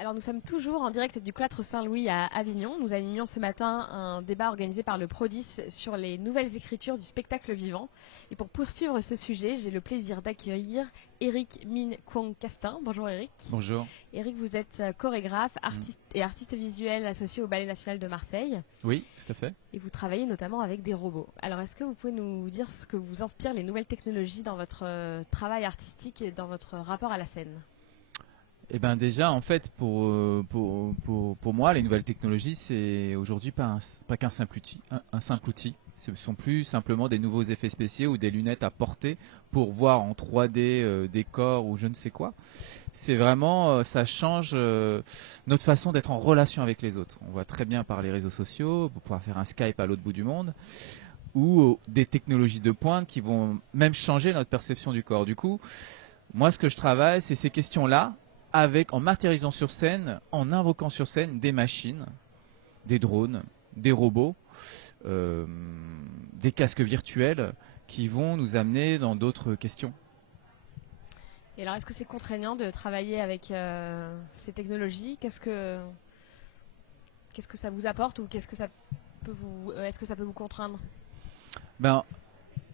Alors nous sommes toujours en direct du cloître Saint-Louis à Avignon. Nous animions ce matin un débat organisé par le Prodis sur les nouvelles écritures du spectacle vivant. Et pour poursuivre ce sujet, j'ai le plaisir d'accueillir Eric Min Kwong Castin. Bonjour Eric. Bonjour. Eric, vous êtes chorégraphe, artiste et artiste visuel associé au Ballet National de Marseille. Oui, tout à fait. Et vous travaillez notamment avec des robots. Alors est-ce que vous pouvez nous dire ce que vous inspirent les nouvelles technologies dans votre travail artistique et dans votre rapport à la scène ? Eh ben déjà, en fait, pour moi, les nouvelles technologies, c'est aujourd'hui pas qu'un simple outil. Un simple outil. Ce ne sont plus simplement des nouveaux effets spéciaux ou des lunettes à porter pour voir en 3D des corps ou je ne sais quoi. C'est vraiment, ça change notre façon d'être en relation avec les autres. On voit très bien par les réseaux sociaux, pour pouvoir faire un Skype à l'autre bout du monde, ou des technologies de pointe qui vont même changer notre perception du corps. Du coup, moi, ce que je travaille, c'est ces questions-là, en matérialisant sur scène, en invoquant sur scène des machines, des drones, des robots, des casques virtuels qui vont nous amener dans d'autres questions. Et alors, est-ce que c'est contraignant de travailler avec ces technologies ? Qu'est-ce que ça vous apporte ou est-ce que ça peut vous contraindre ? Ben,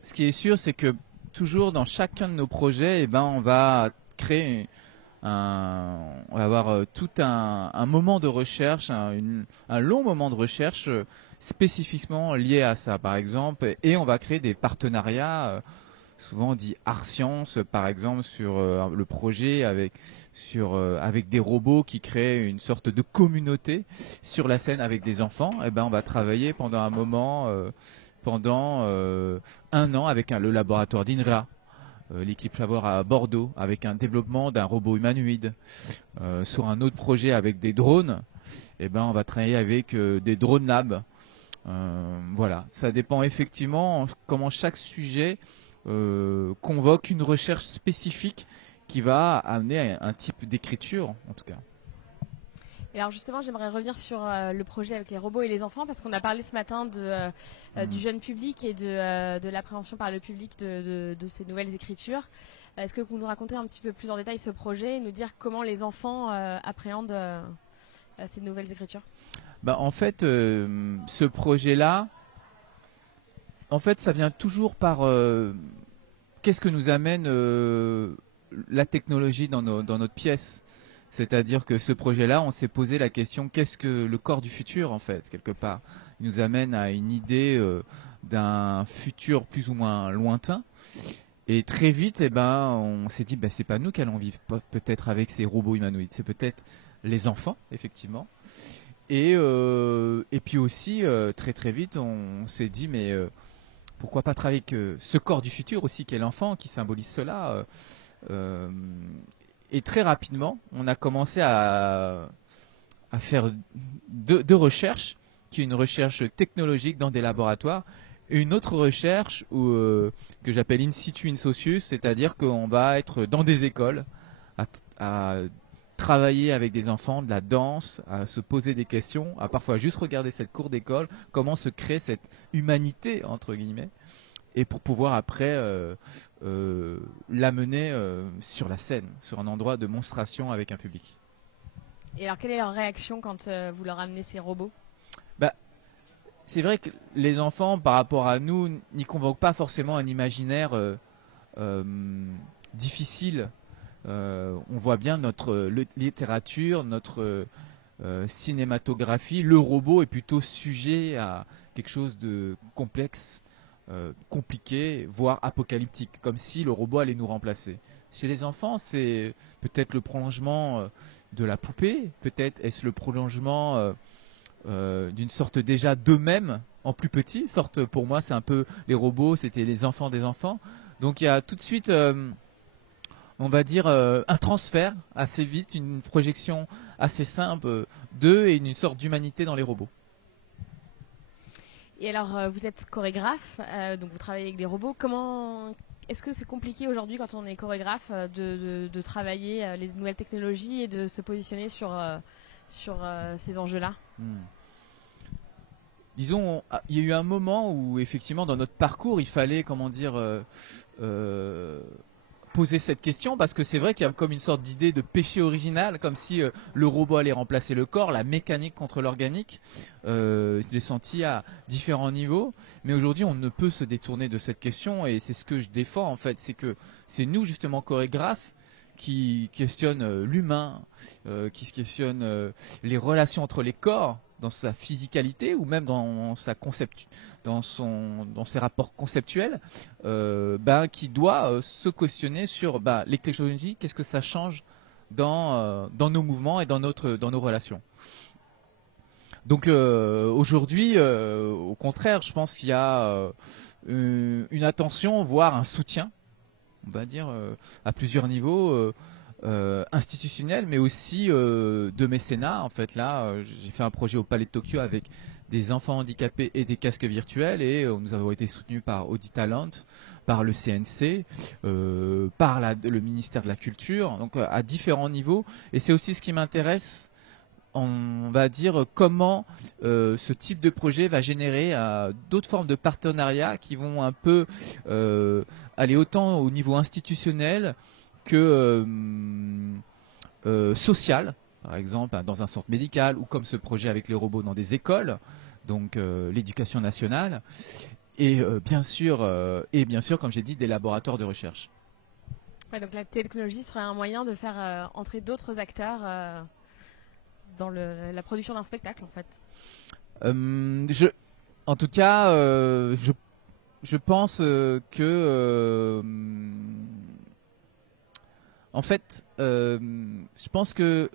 ce qui est sûr, c'est que toujours dans chacun de nos projets, eh ben, on va créer on va avoir tout un moment de recherche, un long moment de recherche spécifiquement lié à ça, par exemple, et on va créer des partenariats, souvent dit art science, par exemple, sur le projet avec des robots qui créent une sorte de communauté sur la scène avec des enfants. Et ben, on va travailler pendant un moment, pendant un an avec le laboratoire d'INRA. L'équipe Flavor à Bordeaux avec un développement d'un robot humanoïde. Sur un autre projet avec des drones, eh ben, on va travailler avec des drone labs. Voilà, ça dépend effectivement comment chaque sujet convoque une recherche spécifique qui va amener un type d'écriture en tout cas. Et alors justement, j'aimerais revenir sur le projet avec les robots et les enfants, parce qu'on a parlé ce matin du jeune public et de l'appréhension par le public de ces nouvelles écritures. Est-ce que vous pouvez nous raconter un petit peu plus en détail ce projet et nous dire comment les enfants appréhendent ces nouvelles écritures ? Bah, en fait, ce projet-là, en fait, ça vient toujours par qu'est-ce que nous amène la technologie dans notre pièce. C'est-à-dire que ce projet-là, on s'est posé la question, qu'est-ce que le corps du futur, en fait, quelque part. Il nous amène à une idée d'un futur plus ou moins lointain. Et très vite, eh ben, on s'est dit, c'est pas nous qui allons vivre peut-être avec ces robots humanoïdes, c'est peut-être les enfants, effectivement. Et puis aussi, très très vite, on s'est dit, mais pourquoi pas travailler avec ce corps du futur aussi, qu'est l'enfant, qui symbolise cela. Et très rapidement, on a commencé à faire deux recherches, qui est une recherche technologique dans des laboratoires, et une autre recherche que j'appelle in situ in socius, c'est-à-dire qu'on va être dans des écoles, à travailler avec des enfants, de la danse, à se poser des questions, à parfois juste regarder cette cour d'école, comment se crée cette humanité, entre guillemets, et pour pouvoir après l'amener sur la scène, sur un endroit de monstration avec un public. Et alors, quelle est leur réaction quand vous leur amenez ces robots ? C'est vrai que les enfants, par rapport à nous, n'y convoquent pas forcément un imaginaire difficile. On voit bien notre littérature, notre cinématographie. Le robot est plutôt sujet à quelque chose de complexe, compliqué, voire apocalyptique, comme si le robot allait nous remplacer. Chez les enfants, c'est peut-être le prolongement de la poupée, peut-être est-ce le prolongement d'une sorte déjà d'eux-mêmes en plus petit. Sorte, pour moi, c'est un peu les robots, c'était les enfants des enfants. Donc il y a tout de suite, on va dire, un transfert assez vite, une projection assez simple d'eux et une sorte d'humanité dans les robots. Et alors, vous êtes chorégraphe, donc vous travaillez avec des robots. Est-ce que c'est compliqué aujourd'hui, quand on est chorégraphe, de travailler les nouvelles technologies et de se positionner sur ces enjeux-là ? Disons, il y a eu un moment où effectivement dans notre parcours, il fallait, poser cette question parce que c'est vrai qu'il y a comme une sorte d'idée de péché original, comme si le robot allait remplacer le corps, la mécanique contre l'organique. Je l'ai senti à différents niveaux, mais aujourd'hui on ne peut se détourner de cette question et c'est ce que je défends en fait, c'est que c'est nous justement chorégraphes qui questionnent l'humain, qui questionnent les relations entre les corps dans sa physicalité ou même dans ses rapports conceptuels, qui doit se questionner sur les technologies, qu'est-ce que ça change dans nos mouvements et dans nos relations. Donc aujourd'hui, au contraire, je pense qu'il y a une attention, voire un soutien, on va dire, à plusieurs niveaux, institutionnels, mais aussi de mécénat. En fait, là, j'ai fait un projet au Palais de Tokyo avec des enfants handicapés et des casques virtuels, et nous avons été soutenus par Audi Talent, par le CNC, par le ministère de la Culture, donc à différents niveaux. Et c'est aussi ce qui m'intéresse, on va dire, comment ce type de projet va générer d'autres formes de partenariats qui vont un peu aller autant au niveau institutionnel que social, par exemple dans un centre médical, ou comme ce projet avec les robots dans des écoles, donc l'éducation nationale, et bien sûr, comme j'ai dit, des laboratoires de recherche. Ouais, donc la technologie serait un moyen de faire entrer d'autres acteurs dans la production d'un spectacle, en fait. En tout cas, je pense que en fait, je pense que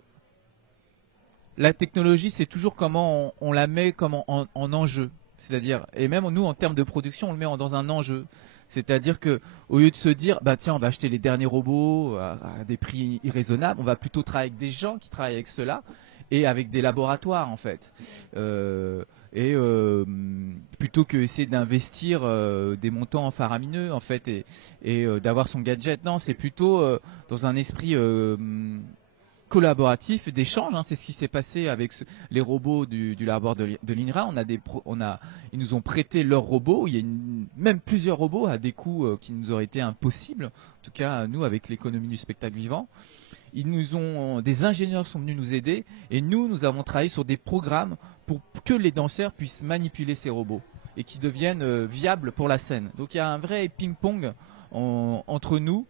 la technologie, c'est toujours comment on la met comme en enjeu. C'est-à-dire, et même nous, en termes de production, on le met dans un enjeu. C'est-à-dire que au lieu de se dire, tiens, on va acheter les derniers robots à des prix irraisonnables, on va plutôt travailler avec des gens qui travaillent avec cela et avec des laboratoires, en fait. Plutôt que essayer d'investir des montants faramineux, en fait, et d'avoir son gadget. Non, c'est plutôt dans un esprit collaboratif, d'échange. C'est ce qui s'est passé avec les robots du laboratoire de l'INRA. Ils nous ont prêté leurs robots. Il y a même plusieurs robots à des coûts qui nous auraient été impossibles. En tout cas, nous, avec l'économie du spectacle vivant. Des ingénieurs sont venus nous aider, et nous avons travaillé sur des programmes pour que les danseurs puissent manipuler ces robots et qui deviennent viables pour la scène. Donc il y a un vrai ping-pong entre nous,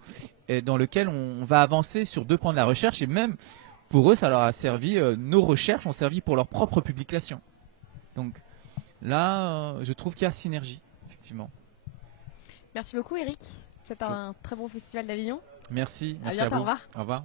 et dans lequel on va avancer sur deux pans de la recherche, et même pour eux ça leur a servi, nos recherches ont servi pour leur propre publication. Donc là, je trouve qu'il y a synergie, effectivement. Merci beaucoup Eric, c'est un très bon festival d'Avignon. Merci. À bientôt, à vous. au revoir. Au revoir.